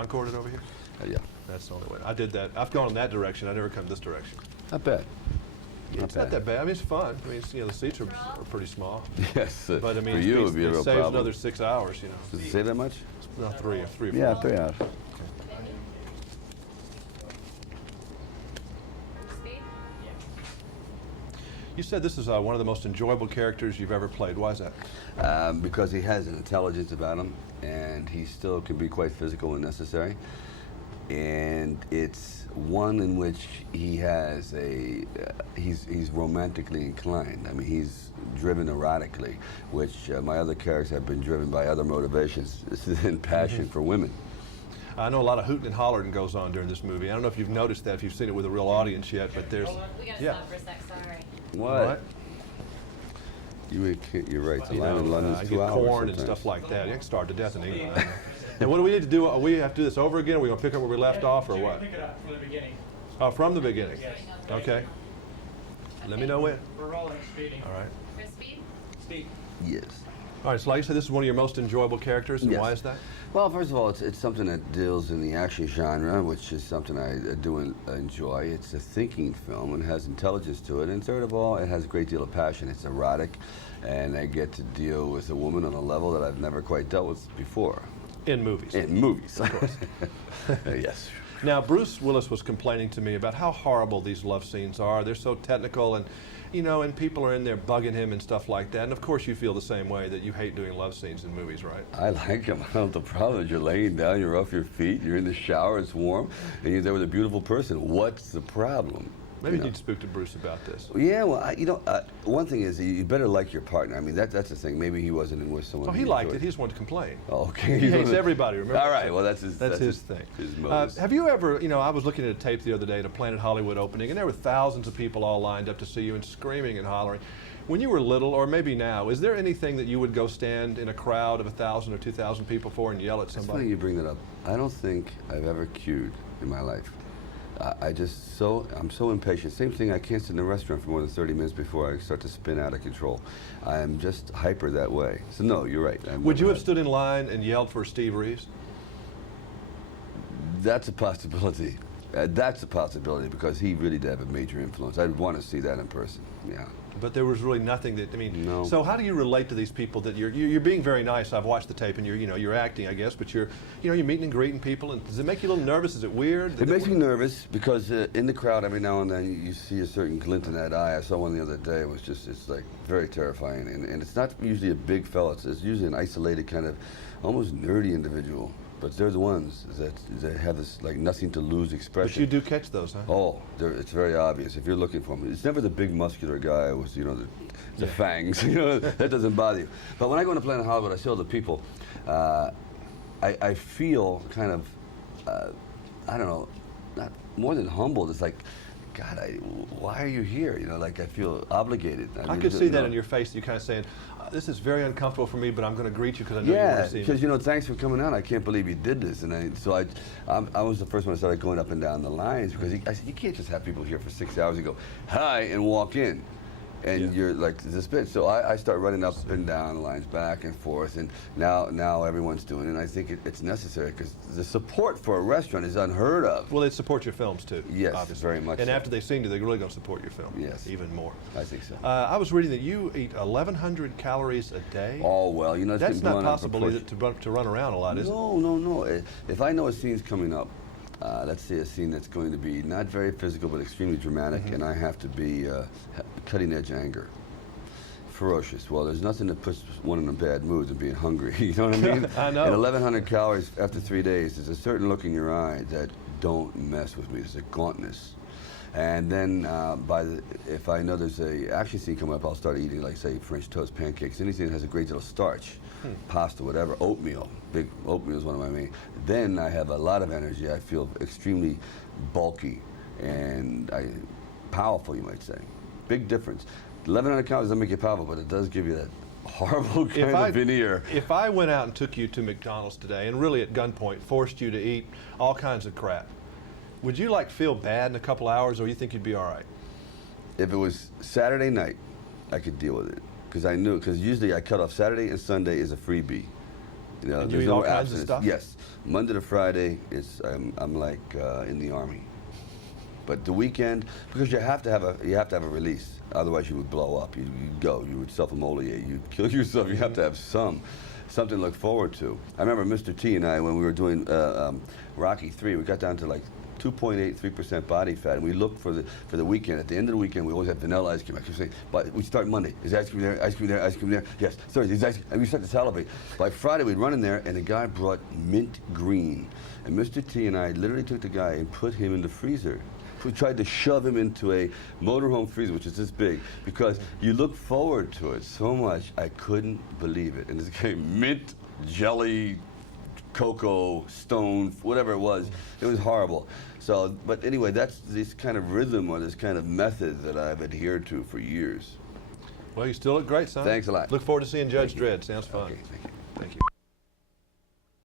Concorded over here? Yeah. That's the only way. I did that. I've gone in that direction. I never come this direction. Not bad. It's not that bad. I mean, it's fun. I mean, it's, the seats are pretty small. Yes. But I mean, for you, it would be a it real saves problem. another 6 hours. Does it save that much? No, three or four. Yeah, 3 hours. You said this is one of the most enjoyable characters you've ever played. Why is that? Because he has an intelligence about him, and he still can be quite physical when necessary. And it's one in which he has he's romantically inclined. I mean, he's driven erotically, which my other characters have been driven by other motivations and passion for women. I know a lot of hooting and hollering goes on during this movie. I don't know if you've noticed that, if you've seen it with a real audience yet, but there's... We gotta stop for a sec, sorry. What? You're right. It's a line in London's I 2 get hours corn and sometimes. stuff like that. You can starve to death in England. And what do we need to do? We have to do this over again? Are we going to pick up where we left off, or what? Pick it up from the beginning. Oh, from the beginning. Yes. Okay. Let me know when. We're rolling, speeding. All right. For speed? Speed. Yes. All right, so like I said, this is one of your most enjoyable characters, and Yes. why is that? Well, first of all, it's something that deals in the action genre, which is something I do enjoy. It's a thinking film and has intelligence to it. And third of all, it has a great deal of passion. It's erotic, and I get to deal with a woman on a level that I've never quite dealt with before. In movies. In movies. Of course. Yes. Now, Bruce Willis was complaining to me about how horrible these love scenes are. They're so technical, and and people are in there bugging him and stuff like that. And of course, you feel the same way, that you hate doing love scenes in movies, right? I like them. I don't have the problem is you're laying down, you're off your feet, you're in the shower, it's warm, and you're there with a beautiful person. What's the problem? Maybe you need to speak to Bruce about this. Yeah, well, one thing is you better like your partner. I mean, that's the thing. Maybe he wasn't with someone. Oh, he liked it. He just wanted to complain. Oh, okay. He hates everybody, remember? All right, well, that's his thing. His motives. Have you ever, I was looking at a tape the other day at a Planet Hollywood opening, and there were thousands of people all lined up to see you and screaming and hollering. When you were little, or maybe now, is there anything that you would go stand in a crowd of 1,000 or 2,000 people for and yell at It's somebody? funny you bring that up. I don't think I've ever queued in my life. I'm so impatient. Same thing, I can't sit in a restaurant for more than 30 minutes before I start to spin out of control. I'm just hyper that way. So no, you're right. Would you have stood in line and yelled for Steve Reeves? That's a possibility. That's a possibility because he really did have a major influence. I'd want to see that in person, yeah. But there was really nothing that, No. So how do you relate to these people that you're being very nice? I've watched the tape and you're acting, I guess, but you're meeting and greeting people, and does it make you a little nervous? Is it weird? It makes me nervous because in the crowd every now and then you see a certain glint in that eye. I saw one the other day. It was just, it's like very terrifying, and it's not usually a big fella. It's usually an isolated kind of almost nerdy individual. But they're the ones that have this like nothing to lose expression. But you do catch those, huh? Oh, it's very obvious if you're looking for them. It's never the big muscular guy with the fangs. That doesn't bother you. But when I go into Planet Hollywood, I see all the people. I feel kind of I don't know, not more than humbled. It's like, God, why are you here? Like I feel obligated. I could see that in your face. You kind of saying, "This is very uncomfortable for me, but I'm going to greet you because I know you want to see me." Yeah, because thanks for coming out. I can't believe you did this, and I was the first one that started going up and down the lines because I said you can't just have people here for 6 hours and go hi and walk in. And you're like this bit, so I start running up and down the lines, back and forth, and now everyone's doing it. And I think it's necessary because the support for a restaurant is unheard of. Well, they support your films too. Yes, obviously. very much. And so. after they've seen you, they're really going to support your film. Yes, even more. I think so. I was reading that you eat 1,100 calories a day. Oh well, that's not possible to run around a lot, is it? No. If I know a scene's coming up. Let's say a scene that's going to be not very physical but extremely dramatic, and I have to be cutting edge anger. Ferocious. Well, there's nothing that puts one in a bad mood than being hungry. You know what I mean? I know. And 1,100 calories after 3 days, there's a certain look in your eye that don't mess with me. There's a gauntness. And then if I know there's a action scene coming up, I'll start eating, like say, French toast, pancakes, anything that has a great deal of starch, pasta, whatever, oatmeal. Big oatmeal is one of my main. Then I have a lot of energy. I feel extremely bulky and powerful, you might say. Big difference. 1,100 calories doesn't make you powerful, but it does give you that horrible kind of veneer. If I went out and took you to McDonald's today and really at gunpoint forced you to eat all kinds of crap, would you feel bad in a couple hours, or you think you'd be all right? If it was Saturday night, I could deal with it because usually I cut off Saturday and Sunday is a freebie. You know, And you there's eat no all kinds of abstinence. stuff? Yes, Monday to Friday, I'm like in the Army. But the weekend, because you have to have a release, otherwise you would blow up. You would self-immolate, you'd kill yourself. You have to have something to look forward to. I remember Mr. T and I, when we were doing Rocky 3, we got down to like 2.83% body fat, and we looked for the weekend. At the end of the weekend, we always have vanilla ice cream. I keep saying, but we start Monday. Is ice cream there? Ice cream there? Ice cream there? Yes. Thursday, is ice cream? And we start to salivate. By Friday, we'd run in there, and the guy brought mint green, and Mr. T and I literally took the guy and put him in the freezer. We tried to shove him into a motorhome freezer, which is this big, because you look forward to it so much. I couldn't believe it. And this came mint, jelly, cocoa, stone, whatever it was horrible. So, but anyway, that's this kind of rhythm or this kind of method that I've adhered to for years. Well, you still look great, son. Thanks a lot. Look forward to seeing Judge Dredd. Sounds fun. Okay, thank you. Thank you.